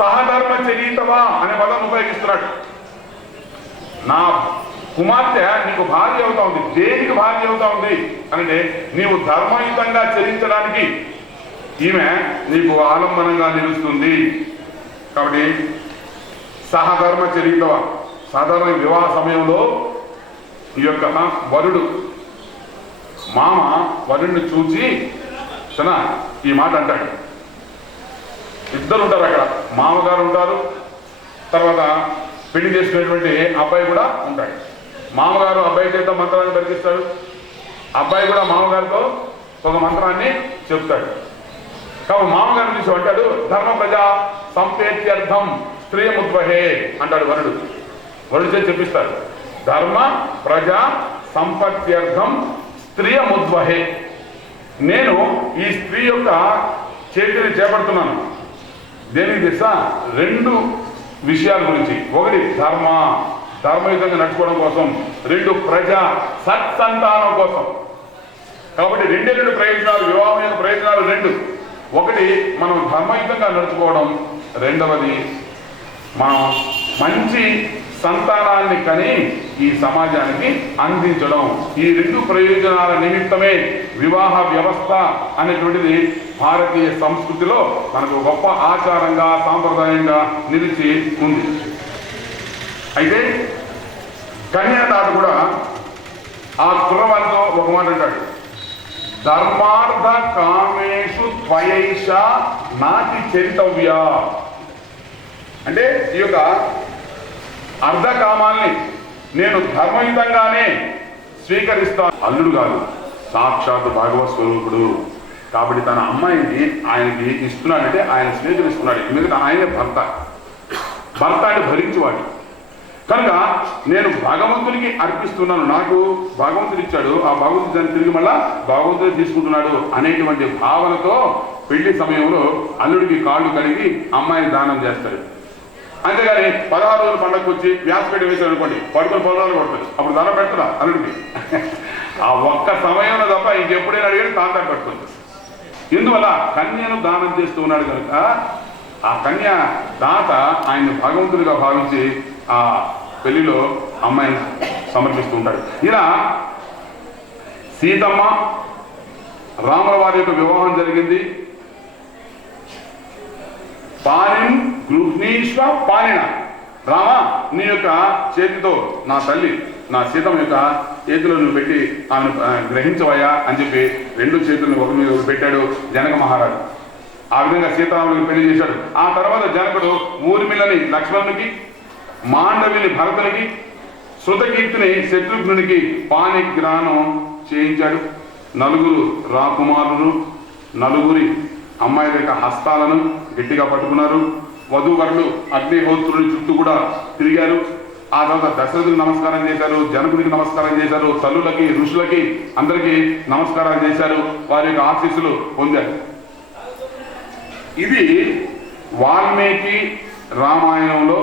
సహధర్మ చరీతవా అనే పదం ఉపయోగిస్తున్నాడు. నా కుమార్తె నీకు భార్య అవుతా ఉంది. దేనికి భార్య అవుతా ఉంది అంటే నీవు ధర్మయుతంగా చరించడానికి ఈమె నీకు ఆలంబనంగా నిలుస్తుంది. కాబట్టి సహధర్మ చరితవ, సాధారణ వివాహ సమయంలో ఈ యొక్క వరుడు మామ వరుణ్ణి చూచి ఈ మాట అంటాడు. ఇద్దరు ఉంటారు అక్కడ, మామగారు ఉంటారు, తర్వాత పెళ్లి చేసుకునేటువంటి అబ్బాయి కూడా ఉంటాడు. మామగారు అబ్బాయి చేత మంత్రాన్ని పలికిస్తాడు, అబ్బాయి కూడా మామగారితో ఒక మంత్రాన్ని చెప్తాడు. కాబట్టి మామగారిని చూసి అంటాడు, ధర్మ ప్రజా సంపేత్యర్థం స్త్రీయముద్వహే అంటాడు వరుడు. వరుడు చేసి చెప్పిస్తాడు, ధర్మ ప్రజా సంపత్త్యర్థం స్త్రీయముద్వహే. నేను ఈ స్త్రీ యొక్క చేతిని చేపడుతున్నాను. దేనికి తెలుసా? రెండు విషయాల గురించి. ఒకటి ధర్మయుతంగా నడుచుకోవడం కోసం, రెండు ప్రజా సత్సంతానం కోసం. కాబట్టి రెండు ప్రయోజనాలు, వివాహం యొక్క ప్రయోజనాలు రెండు. ఒకటి మనం ధర్మయుతంగా నడుచుకోవడం, రెండవది మనం మంచి సంతానాన్ని కని ఈ సమాజానికి అందించడం. ఈ రెండు ప్రయోజనాల నిమిత్తమే వివాహ వ్యవస్థ అనేటువంటిది భారతీయ సంస్కృతిలో మనకు గొప్ప ఆచారంగా, సాంప్రదాయంగా నిలిచి ఉంది. అయితే కన్యాదాత కూడా ఆ కుర్రవారితో ఒక మాట అంటాడు, ధర్మార్థ కామేషు త్వయైష నాటి చరితవ్య. అంటే ఈ యొక్క అర్ధకామాల్ని నేను ధర్మయుతంగానే స్వీకరిస్తాను. అల్లుడు కాదు, సాక్షాత్ భాగవత్ స్వరూపుడు. కాబట్టి తన అమ్మాయిని ఆయనకి ఇస్తున్నాడంటే ఆయన స్వీకరిస్తున్నాడు. ఎందుకంటే ఆయనే భర్త అని భరించేవాడు కనుక నేను భగవంతునికి అర్పిస్తున్నాను. నాకు భగవంతుడు ఇచ్చాడు, ఆ భగవంతుడు దాన్ని తిరిగి మళ్ళా భగవంతుడు తీసుకుంటున్నాడు అనేటువంటి భావనతో పెళ్లి సమయంలో అల్లుడికి కాళ్ళు కడిగి అమ్మాయిని దానం చేస్తాడు. అంతేగాని 16 రోజుల పండగకు వచ్చి వ్యాసపేట వేశాడు అనుకోండి, పడుకొని పొలాలు కొడుతుంది, అప్పుడు దండం పెడతాడా అల్లుడికి? ఆ ఒక్క సమయంలో తప్ప ఇంకెప్పుడైనా అడిగాడు తాత పెడుతుంది. ఇందువల్ల కన్యను దానం చేస్తూ ఉన్నాడు కనుక ఆ కన్య దాత ఆయన భగవంతుడిగా భావించి ఆ పెళ్లిలో అమ్మాయిని సమర్పిస్తూ ఉంటాడు. ఇలా సీతమ్మ రాముల వారి యొక్క వివాహం జరిగింది. పానిం గృహ్ణీష్వ పానిన, రామ నీ యొక్క చేతితో నా తల్లి నా సీతమ్మ యొక్క చేతిలో నువ్వు పెట్టి ఆమెను గ్రహించవయ్యా అని చెప్పి రెండు చేతులను ఒక మీద పెట్టాడు జనక మహారాజు. ఆ విధంగా సీతారాములకు పెళ్లి చేశాడు. ఆ తర్వాత జనకుడు ఊర్మిళని లక్ష్మణునికి, మాండవిని భరతునికి, శృతకీర్తిని శత్రుఘ్నునికి పాణిగ్రహణం చేయించాడు. నలుగురు రాకుమారులు నలుగురి అమ్మాయిల యొక్క హస్తాలను గట్టిగా పట్టుకున్నారు. వధూవరులు అగ్నిహోత్రుని చుట్టూ కూడా తిరిగారు. ఆ తర్వాత దశరథునికి నమస్కారం చేశారు, జనకునికి నమస్కారం చేశారు, తల్లులకి ఋషులకి అందరికీ నమస్కారాలు చేశారు, వారి యొక్క ఆశీస్సులు పొందారు. ఇది వాల్మీకి రామాయణంలో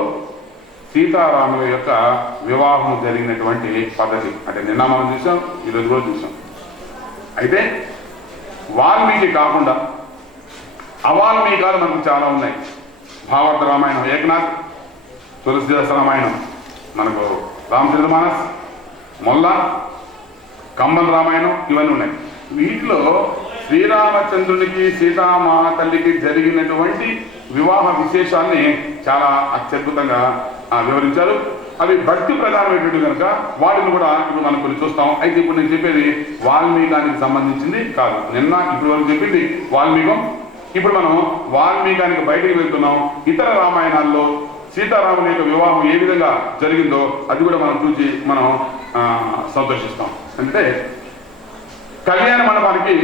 సీతారాముల యొక్క వివాహం జరిగినటువంటి పద్ధతి. అంటే నిన్న మనం చూసాం, ఈరోజు కూడా చూసాం. అయితే వాల్మీకి కాకుండా అవాల్మీకాలు మనకు చాలా ఉన్నాయి. భారత రామాయణం ఏకనాథ్, తులసిదాస రామాయణం మనకు రామచంద్రమానస్, మొల్ల, కంబన్ రామాయణం ఇవన్నీ ఉన్నాయి. వీటిలో శ్రీరామచంద్రునికి సీతామహాతల్లికి జరిగినటువంటి వివాహ విశేషాన్ని చాలా అత్యద్భుతంగా వివరించారు. అవి భక్తి ప్రధానమైనటువంటి కనుక వాటిని కూడా ఇప్పుడు మనం కొన్ని చూస్తాం. అయితే ఇప్పుడు నేను చెప్పేది వాల్మీకానికి సంబంధించింది కాదు. నిన్న ఇప్పుడు వరకు చెప్పింది వాల్మీకం. ఇప్పుడు మనం వాల్మీకానికి బయటికి వెళ్తున్నాం. ఇతర రామాయణాల్లో సీతారాముని యొక్క వివాహం ఏ విధంగా జరిగిందో అది కూడా మనం చూసి మనం సంతోషిస్తాం. అంటే కళ్యాణ మండపానికి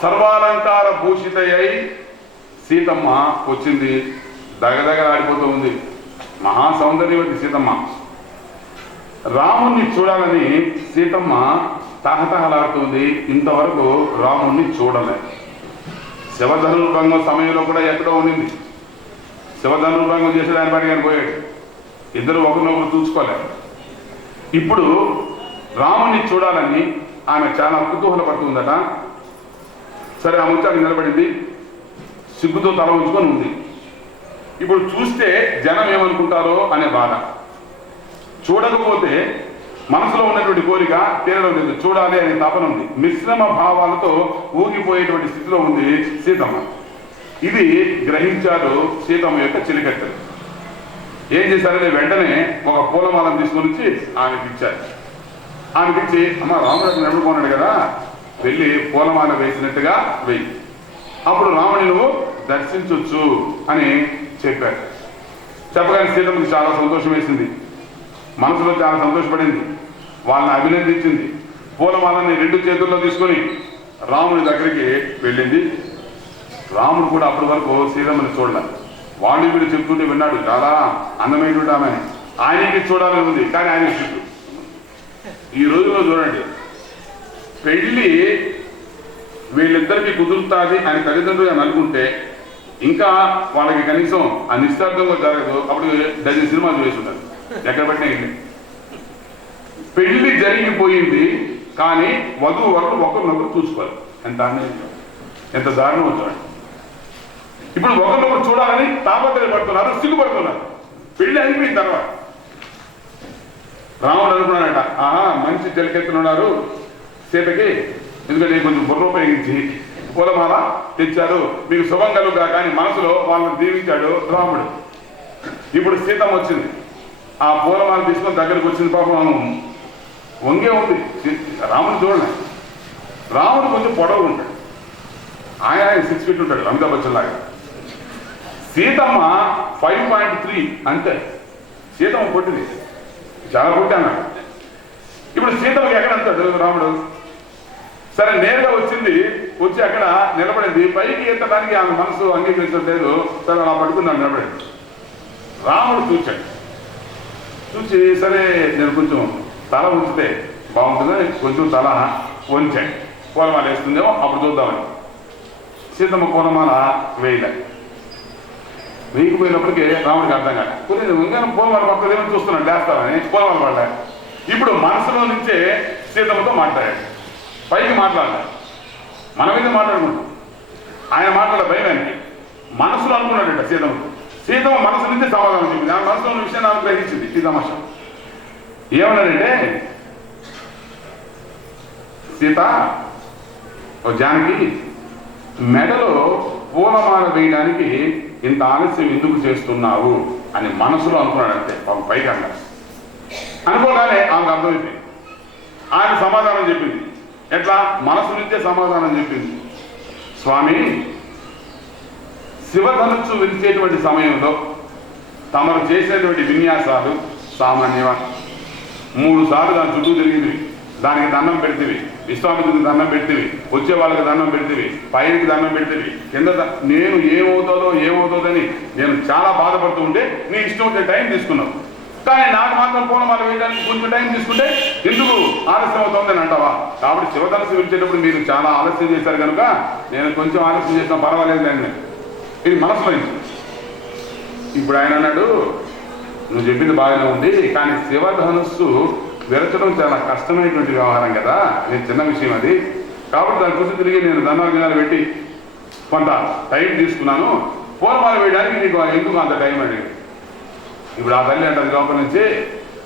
సర్వాలంకార భూషితయ్యి సీతమ్మ వచ్చింది. దగదగ ఆడిపోతూ ఉంది. మహా సౌందర్యవతి సీతమ్మ. రాముణ్ణి చూడాలని సీతమ్మ తహతహలాడుతుంది. ఇంతవరకు రాముణ్ణి చూడలేదు. శివధనుర్భంగం సమయంలో కూడా ఎక్కడో ఉండింది. శివధనుర్భంగం చేసే దాని పని కానీ పోయాడు. ఇద్దరు ఒకరినొకరు చూసుకోలేదు. ఇప్పుడు రాముణ్ణి చూడాలని ఆమె చాలా కుతూహలపడుతుందట. సరే, ఆ ముచ్చానికి నిలబడింది. సిగ్గుతో తల ఉంచుకొని ఉంది. ఇప్పుడు చూస్తే జనం ఏమనుకుంటారో అనే బాధ, చూడకపోతే మనసులో ఉన్నటువంటి కోరిక తీరడం లేదు, చూడాలి అనే తపన ఉంది. మిశ్రమ భావాలతో ఊగిపోయేటువంటి స్థితిలో ఉంది సీతమ్మ. ఇది గ్రహించారు సీతమ్మ యొక్క చిలికత్తెలు. ఏం చేశారంటే వెంటనే ఒక పూలమాలను తీసుకొని వచ్చి ఆమెకి ఇచ్చారు. ఆమెకి ఇచ్చి, అమ్మ రాముడు నడుపుకున్నాడు కదా, వెళ్ళి పూలమాల వేసినట్టుగా వెయ్యి, అప్పుడు రాముని నువ్వు దర్శించవచ్చు అని చెప్పారు. చెప్పగానే సీతమ్మకి చాలా సంతోషం వేసింది, మనసులో చాలా సంతోషపడింది, వాళ్ళని అభినందించింది. పూలమాలని 2 చేతుల్లో తీసుకొని రాముని దగ్గరికి వెళ్ళింది. రాముడు కూడా అప్పటి వరకు సీతమ్మని చూడలేదు. వాళ్ళు వీళ్ళు చెప్తుంటే విన్నాడు, చాలా అందమైనటువంటి ఆమె, ఆయనకి చూడాలని ఉంది, కానీ ఆయన చుట్టూ. ఈ రోజులో చూడండి, పెళ్ళి వీళ్ళిద్దరికి కుదురుతుంది అని తల్లిదండ్రులు అని అనుకుంటే ఇంకా వాళ్ళకి కనీసం ఆ నిశ్చితార్థంగా జరగదు. అప్పుడు 10 సినిమాలు వేసుంటారు, ఎక్కడ పట్టినా ఇల్లు. పెళ్లి జరిగిపోయింది కానీ వధువు వరకు ఒకరినొకరు చూసుకోవాలి. ఎంత దారుణం చూడండి. ఇప్పుడు ఒకరినొకరు చూడాలని తాపత్రయపడుతున్నారు, సిగ్గుపడుతున్నారు. పెళ్లి అయిపోయిన తర్వాత రాముడు అనుకున్నాడట, ఆహా మంచి చెలికెత్తునున్నారు సీతకి, ఎందుకంటే కొంచెం బుర్ర ఉపయోగించి పూలమాల తెచ్చారు, మీకు శుభం కలుగుగా, కానీ మనసులో వాళ్ళని దీవించాడు రాముడు. ఇప్పుడు సీతమ్మ వచ్చింది, ఆ పూలమాల తీసుకొని దగ్గరకు వచ్చింది. పాపం వంగే ఉంది. రాముడు చూడండి, రాముడు కొంచెం పొడవు ఉంటాడు, ఆయన 6 ఫీట్ ఉంటాడు, అమితాబ్ బచ్చన్ లాగా. సీతమ్మ 5.3 అంతే. సీతమ్మ పొట్టింది, చాలా పొట్టి అన్నాడు. ఇప్పుడు సీతమ్మకి ఎక్కడ అంటాడు రాముడు? సరే నేరుగా వచ్చింది, వచ్చి అక్కడ నిలబడింది. పైకి ఎత్తడానికి ఆమె మనసు అంగీకరించలేదు. సరే అలా పడుకుందాం నిలబడింది. రాముడు చూచాడు, చూసి సరే నేను కొంచెం తల ఉంచితే బాగుంటుందని కొంచెం తల వంచాడు. పూలమాల వేస్తుందేమో అప్పుడు చూద్దామని. సీతమ్మ పూలమాల వేయకపోయినప్పటికీ రాముడికి అర్థం కాదు. కొన్ని ఇంకా పూలమాల పడుతుందేమో చూస్తున్నాడు, లేస్తామని పూలమాల పడ్డా. ఇప్పుడు మనసులో నుంచే సీతమ్మతో మాట్లాడాడు, పైకి మాట్లాడాలి, మన మీద మాట్లాడుకుంటాం. ఆయన మాట్లాడే భయానికి మనసులో అనుకున్నాడట సీతమ్మ మనసు నుంచే సమాధానం చెప్పింది. ఆ మనసులో ఉన్న విషయాన్ని ఆమె గ్రహించింది. ఈ తమాషా ఏమన్నాడంటే, సీత ఓ జానకి, మెడలో పూలమాల వేయడానికి ఇంత ఆలస్యం ఎందుకు చేస్తున్నావు అని మనసులో అనుకున్నాడు. అంతే, పైకి అన్నారు. అనుకోగానే ఆమెకు అర్థమైపోయింది. ఆయన సమాధానం చెప్పింది. ఎట్లా? మనసు నుంచే సమాధానం చెప్పింది. స్వామి, శివధనుస్సు విరిచేటువంటి సమయంలో తమరు చేసేటువంటి విన్యాసాలు సామాన్యమా? 3 సార్లు దాని చుట్టూ తిరిగింది, దానికి దండం పెడితేవి, విశ్వామిత్రుడికి దండం పెడితేవి, వచ్చే వాళ్ళకి దండం పెడితేవి, పైకి దండం పెడితేవి, కింద నేను ఏమవుతుందని నేను చాలా బాధపడుతూ ఉంటే నీ ఇష్టం ఉంటే టైం తీసుకున్నావు. కానీ నాకు మాత్రం పూలమాల వేయడానికి కొంచెం టైం తీసుకుంటే ఎందుకు ఆలస్యం అవుతుందని అంటావా? కాబట్టి శివధనుస్సు విరిచేటప్పుడు మీరు చాలా ఆలస్యం చేశారు కనుక నేను కొంచెం ఆలస్యం చేసినా పర్వాలేదు అని ఇది మనసులో. ఇప్పుడు ఆయన అన్నాడు, నువ్వు చెప్పింది బాగానే ఉంది, కానీ శివధనుస్సు విరచడం చాలా కష్టమైనటువంటి వ్యవహారం కదా, అది చిన్న విషయం అది. కాబట్టి దాని కోసం తిరిగి నేను దండాలు పెట్టి కొంత టైం తీసుకున్నాను, పూలమాల వేయడానికి నీకు ఎందుకు అంత టైం అడిగింది. ఇప్పుడు ఆ తల్లి అంటది లోపల నుంచి,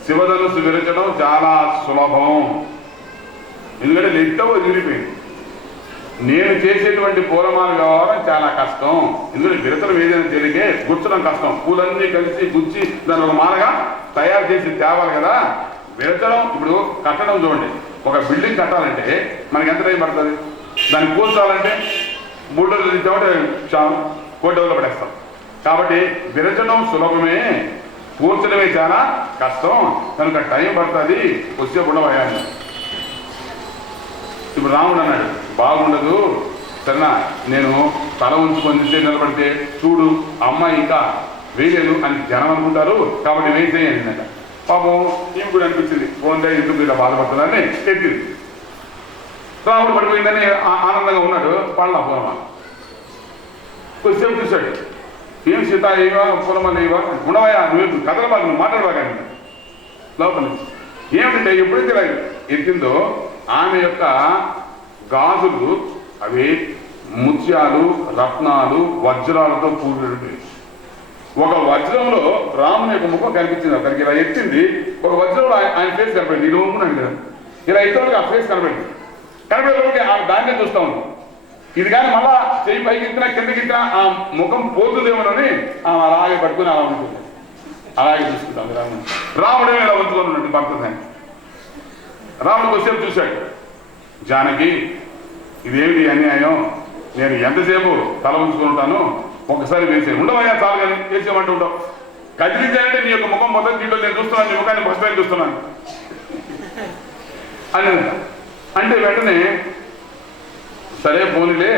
శివధనుస్సు విరచడం చాలా సులభం, ఎందుకంటే లెట్టవు ఎదిరిపోయింది. నేను చేసేటువంటి పూలమాల వ్యవహారం చాలా కష్టం, ఎందుకంటే విరచడం ఏదైనా తేలికే, గుచ్చడం కష్టం. పూలన్నీ కలిసి గుచ్చి దాన్ని ఒక మాలగా తయారు చేసి తేవాలి కదా. విరచడం, ఇప్పుడు కట్టడం చూడండి, ఒక బిల్డింగ్ కట్టాలంటే మనకి ఎంత టైం పడుతుంది? దాన్ని కూల్చాలంటే 3 రోజులు ఇచ్చామంటే చాలు, 1 రోజులు పడేస్తాం. కాబట్టి విరచడం సులభమే, కూర్చడమే చాలా కష్టం, కనుక టైం పడుతుంది, వచ్చే ఉండవయాలి. ఇప్పుడు రాముడు అన్నాడు, బాగుండదు, సరేనా నేను తల ఉంచుకొని నిలబడితే చూడు అమ్మాయి ఇంకా వేయలేదు అని జనం అనుకుంటారు, కాబట్టి వేసేయండి అన్నట. పాపం ఈమె కూడా అనిపించింది, పోందే ఎందుకు ఇలా బాధపడుతుందని ఎత్తింది. రాముడు పడిపోయిందని ఆనందంగా ఉన్నాడు. పళ్ళ పూలమాల కొద్దిసేపు చూశాడు, ఏం సీత ఏవా పూలమాల ఏవా ఉండవయా, నువ్వు కదలబాగా, నువ్వు మాట్లాడబాగా లోపల నుంచి. ఏమిటంటే ఎప్పుడైతే ఇలా ఎత్తిందో ఆమె యొక్క గాజులు అవి ముత్యాలు, రత్నాలు, వజ్రాలతో కూడినవి. ఒక వజ్రంలో రాముని యొక్క ముఖం కనిపించింది, అతనికి ఇలా ఎత్తింది, ఒక వజ్రంలో ఆయన ఫేస్ కనపడింది. ఇది ఊరుకున్నాను కదా, ఇలా ఎత్తులకు ఆ ఫేస్ కనపడింది. కనపడేటప్పటికి ఆ దాన్నే చూస్తా ఉంది. ఇది కానీ మళ్ళా చెయ్యి పైకి ఎత్తినా కిందకి ఎత్తినా ఆ ముఖం పోతుందేమోనని అలాగే పట్టుకుని అలా ఉంటుంది, అలాగే చూసుకుంటాం. రాముడే ఇలా వంచుకొని ఉన్నట్టు భర్తని. రాముడు కొద్దిసేపు చూశాడు, జానకి ఇదేమిటి అన్యాయం, నేను ఎంతసేపు తల ఉంచుకొని ఉంటాను, ఒక్కసారి వేసే ఉండవయ్యా చాలు కానీ వేసేమంటూ ఉంటావు, కదిలించానంటే నీ యొక్క ముఖం మొత్తం దీంట్లో నేను చూస్తున్నాను, నీ ముఖాన్ని పసిపోయి చూస్తున్నాను అని అంటే వెంటనే సరే పోనీలే,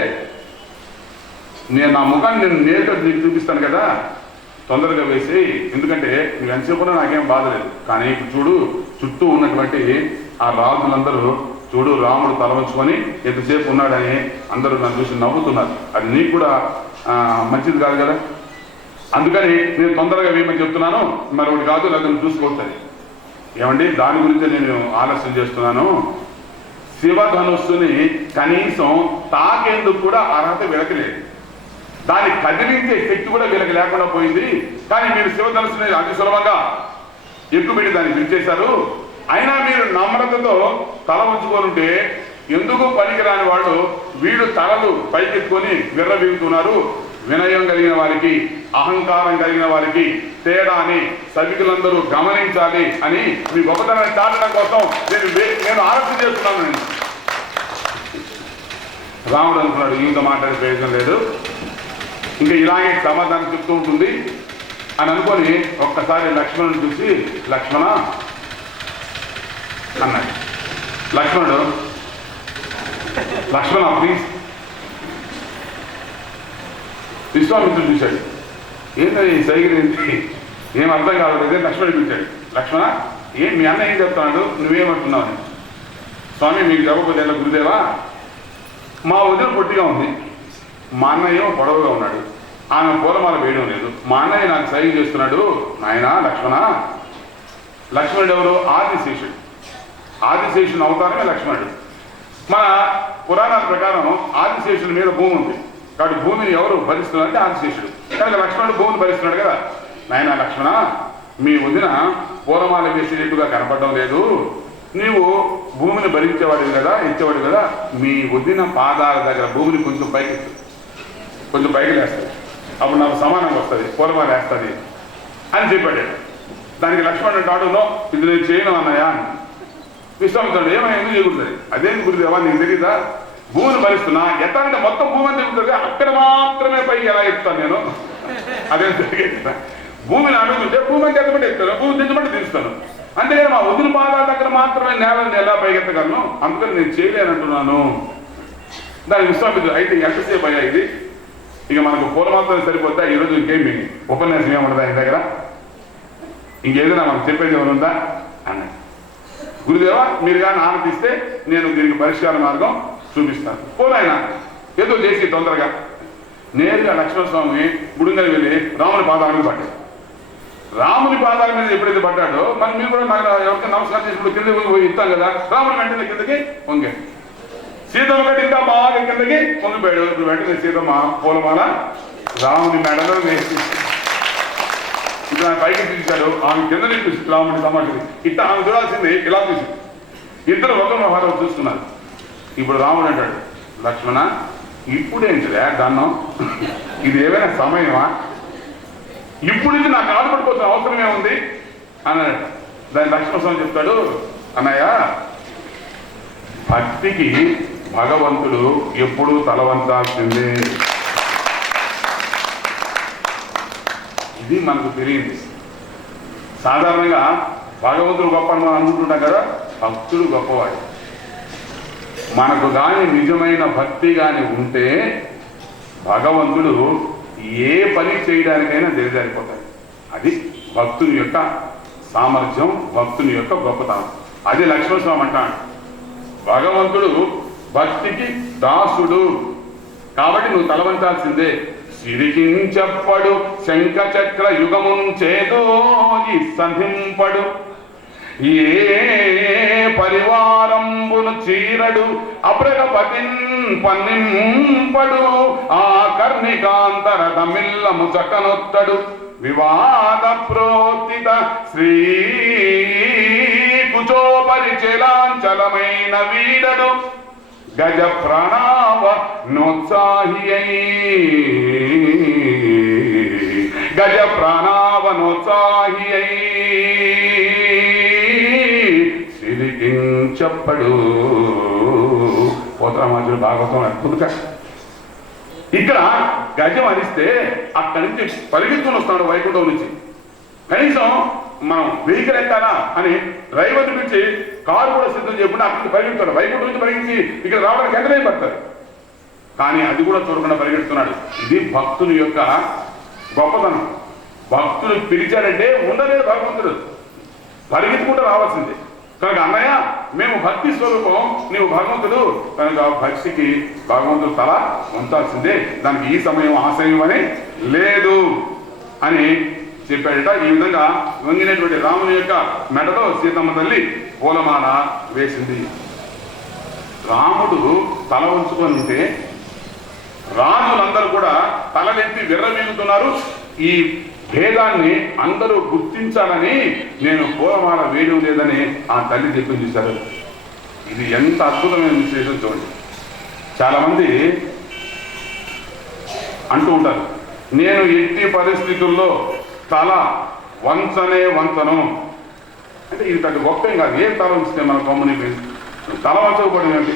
నేను నా ముఖాన్ని నేను నేరుగా నీకు చూపిస్తాను కదా, తొందరగా వేసి, ఎందుకంటే నువ్వు ఎంతసేపు నాకేం బాధ లేదు. కానీ ఇప్పుడు చూడు, చుట్టూ ఉన్నటువంటి ఆ రాజులందరూ చూడు రాముడు తల వంచుకొని ఎంతసేపు ఉన్నాడని అందరూ నన్ను చూసి నవ్వుతున్నారు, అది నీకు కూడా మంచిది కాదు కదా, అందుకని నేను తొందరగా వేయమని చెప్తున్నాను, మరి ఒకటి కాదు లేదా చూసుకోవచ్చు. ఏమండి దాని గురించి నేను ఆలస్యం చేస్తున్నాను, శివధనుస్సుని కనీసం తాకేందుకు కూడా అర్హత వీళ్ళకి లేదు, దాన్ని కదిలించే శక్తి కూడా వీళ్ళకి లేకుండా పోయింది. కానీ మీరు శివధనుస్సుని అతి సులభంగా ఎక్కుపెట్టి దాన్ని పిలిచేశారు, అయినా మీరు నమ్రతతో తల ఉంచుకొని ఉంటే ఎందుకు పనికిరాని వాళ్ళు వీడు తలలు పైకెత్తుకొని విర్రవీగుతున్నారు. వినయం కలిగిన వారికి, అహంకారం కలిగిన వారికి తేడాని సభికులందరూ గమనించాలి అని మీ గొప్పతనాన్ని చాటడం కోసం నేను ఆలోచన చేస్తున్నాను. నేను రాముడు అనుకున్నాడు ఇంత మాట్లాడే ప్రయోజనం లేదు, ఇంకా ఇలాగే సమాధానం చెప్తూ ఉంటుంది అని అనుకొని ఒక్కసారి లక్ష్మణుని చూసి లక్ష్మణ అన్నాడు. లక్ష్మణుడు లక్ష్మణ ప్లీజ్. విశ్వామిత్రుడు చూశాడు, ఏంటది సైకిల్ ఏంటి, ఏం అర్థం కాలేదు. లక్ష్మణుడు పిలిచాడు, లక్ష్మణ ఏం మీ అన్న ఏం చెప్తున్నాడు, నువ్వేమంటున్నావు అని. స్వామి మీకు చెప్పకపోతే ఎలా గురుదేవా, మా వదిన పొట్టిగా ఉంది, మా అన్నయ్య పొడవుగా ఉన్నాడు, ఆమె పూలమాల వేయడం లేదు, మా అన్నయ్య నాకు సైకిల్ చేస్తున్నాడు. నాయన లక్ష్మణ, లక్ష్మణుడు ఎవరు? ఆదిశేషుడు. ఆదిశేషుని అవతారమే లక్ష్మణుడు. మన పురాణాల ప్రకారం ఆదిశేషుని మీద భూమి ఉంది, కాబట్టి భూమిని ఎవరు భరిస్తున్నారు అంటే ఆదిశేషుడు. కనుక లక్ష్మణుడు భూమిని భరిస్తున్నాడు కదా. నాయన లక్ష్మణ, మీ వదిన పూలమాల వేసేటట్టుగా కనపడడం లేదు, నీవు భూమిని భరించేవాడివి కదా, ఇచ్చేవాడు కదా, మీ వదిన పాదాల దగ్గర భూమిని కొంచెం పైకి లేస్తుంది, అప్పుడు నాకు సమానంగా వస్తుంది, పూలమాల వేస్తుంది అని చెప్పాడు. దానికి లక్ష్మణుడు అంటాడు, ఇది నేను చేయను అన్నయ్య. విశ్వామిత్రుడు ఏమైనా ఎందుకు చేయకూడదు, అదేంటి గురుదేవా నీకు తెలియదా, భూమిని భరిస్తున్నా ఎట్లా అంటే మొత్తం భూమిని తిరుగుతుంది, అక్కడ మాత్రమే పైకి ఎలా ఎత్తుతాను నేను, అదే భూమిని అడుగుతుంటే భూమిని ఎత్తమంటే ఎత్తాను, భూమి దించమంటే దించుతాను, అంతేగాని మా వదిన పాదాల దగ్గర మాత్రమే నేలని ఎలా పైకెత్తగలను, అందుకని నేను చేయలేనంటున్నాను. దాని విశ్వామిత్రుడు అయితే ఎంతసేపు అయ్యా ఇది, ఇక మనకు పూలమాత్రం సరిపోద్దా, ఈరోజు ఇంకేమి ఉపన్యాసం ఏముండదా ఆయన దగ్గర, ఇంకేదైనా మనకు చెప్పేది ఏమైనా ఉందా అన్నాడు. గురుదేవా మీరు కానీ ఆనందిస్తే నేను దీనికి పరిష్కార మార్గం చూపిస్తాను, పోనాయన ఏదో చేసి తొందరగా. నేరుగా లక్ష్మణస్వామి గుడిగా వెళ్ళి రాముని పాదాల మీద పడ్డాడు. రాముని పాదాల మీద ఎప్పుడైతే పడ్డాడో మరి మీరు కూడా నాకు ఎవరికి నమస్కారం చేసినప్పుడు కిందకి పోయి ఇస్తాం కదా, రాముని వెంటనే కిందకి పొంగాడు. సీతమ్మ కంటే ఇంకా బాగా కిందకి పొంగిపోయాడు. ఇప్పుడు వెంటనే సీతమ్మ పూలమాల రాముని మెడలో వేసి ఇప్పుడు ఆయన పైకి తీశాడు, ఆమె కిందని చూసి రాముడి సమాధి ఇట్లా ఆమె చూడాల్సింది ఇలా చూసి ఇద్దరు ఒక మహారాజు చూస్తున్నారు. ఇప్పుడు రాముడు అంటాడు, లక్ష్మణ ఇప్పుడేంటిరా గన్నం, ఇది ఏమైనా సమయమా, ఇప్పుడు ఇది నాకు ఆడుపడిపోతున్న అవసరమే ఉంది అన్నాడు. దాని లక్ష్మణస్వామి చెప్తాడు, అన్నయ్య భక్తికి భగవంతుడు ఎప్పుడూ తలవంచాల్సిందే, ఇది మనకు తెలియదు. సాధారణంగా భగవంతుడు గొప్ప అని మనం అనుకుంటున్నాం కదా, భక్తుడు గొప్పవాడు. మనకు కానీ నిజమైన భక్తి కానీ ఉంటే భగవంతుడు ఏ పని చేయడానికైనా దిగజారిపోతాడు. అది భక్తుని యొక్క సామర్థ్యం, భక్తుని యొక్క గొప్పతనం. అది లక్ష్మణస్వామి అంటాడు, భగవంతుడు భక్తికి దాసుడు కాబట్టి నువ్వు తలవంచాల్సిందే. సిరికించెప్పడు శంఖ చక్ర యుగమున్ చేదోని సంధింపడు, ఏ పరివారంబును చీరడు అప్రగపతిన్ పన్నింపడు, ఆ కర్ణికాంతర తమిల్లము చక్కనొత్తడు. వివాద ప్రోత్తిత శ్రీ కుచోపరిచలాంచలమైన వీడను గజ ప్రణావ నోత్సాహి గజ ప్రణావ నోత్సాహి సిరికించప్పడు. పోతరామాచుడు భాగవతం అద్భుతంగా ఇక్కడ గజం అరిస్తే అక్కడి నుంచి పరిగెత్తుకుని వస్తాడు వైకుంఠం నుంచి. కనీసం మనం వెహికల్ ఎక్కాలా అని డ్రైవర్ని పిలిచి కారు కూడా సిద్ధం చేయకుండా అక్కడికి పరిగెత్తాడు. వైకుంఠం నుంచి పరిగెత్తి ఇక్కడ రావడానికి ఎంతనే పడతారు, కానీ అది కూడా చూడకుండా పరిగెడుతున్నాడు. ఇది భక్తుల యొక్క గొప్పతనం. భక్తులు పిలిచారంటే ఉండలేడు భగవంతుడు, పరిగెత్తుకుంటూ రావాల్సిందే. కనుక అన్నయ్య మేము భక్తి స్వరూపం, నీవు భగవంతుడు, కనుక భక్తికి భగవంతుడు తల ఉంచాల్సిందే, దానికి ఈ సమయం ఆ సమయం అని లేదు అని చెప్పాడట. ఈ విధంగా వంగినటువంటి రాముని యొక్క మెడలో సీతమ్మ తల్లి పూలమాల వేసింది. రాముడు తల ఉంచుకొని ఉంటే రాజులందరూ కూడా తలలెత్తి విర్రవీగుతున్నారు. ఈ భేదాన్ని అందరూ గుర్తించాలని నేను పూలమాల వేయడం లేదని ఆ తల్లి చెప్పి చూశారు. ఇది ఎంత అద్భుతమైన విశేషం చూడండి. చాలా మంది అంటూ ఉంటారు, నేను ఎట్టి పరిస్థితుల్లో తల వంచనే వంచను అంటే. ఇది పెద్ద గొప్పేం కాదు. ఏం తల వంచితే మన కొమ్మని తల వంచకపోవడం ఏంటి?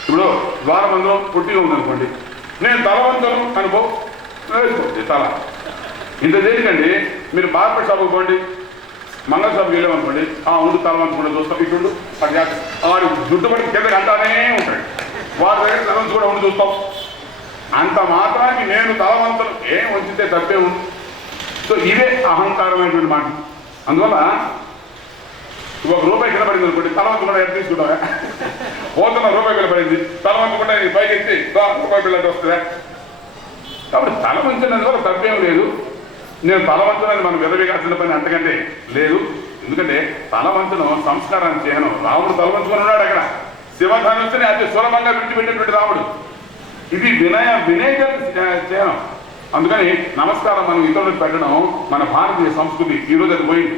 ఇప్పుడు ద్వారబంధం పుట్టిగా ఉందనుకోండి, నేను తల వంచను అనుకో, వేసుకోండి తల. ఇంత చేయకండి. మీరు బార్బర్ షాప్కి పోండి, మంగళ షాప్కి వెళ్ళామనుకోండి, ఉండు తల వంచకుండా చూస్తాం, ఇటు వాడు జుట్టు పట్టి కిందకి అంటానే ఉంటాడు, వాడి దగ్గర తల వంచి కూడా ఉండి చూస్తాం. అంత మాత్రానికి నేను తల వంచను, ఏం వంచితే తప్పే ఉంది. సో ఇదే అహంకారమైనటువంటి మాట. అందువల్ల ₹1 కింద పడింది అనుకోండి, తల వంచకుండా ఎంత తీసుకుంటావా? పోతున్న రూపాయి బిల్ల పడింది, తల వంచకుండా పైకి ఎత్తి రూపాయి బిల్ల అంటే వస్తుందా? కాబట్టి తల వంచినందువల్ల తప్పేం లేదు. నేను తల వంచనని మనం విరవిగాల్సిన పని అంతకంటే లేదు. ఎందుకంటే తల వంచనం సంస్కారాన్ని చేయను. రాముడు తల వంచుకొని ఉన్నాడు అక్కడ. శివధనుస్సుని అతి సులభంగా విడిచిపెట్టినటువంటి రాముడు. ఇది వినయం చేయను. అందుకని నమస్కారం మనం ఇతరులకు పెట్టడం మన భారతీయ సంస్కృతి. ఈరోజు అది పోయింది.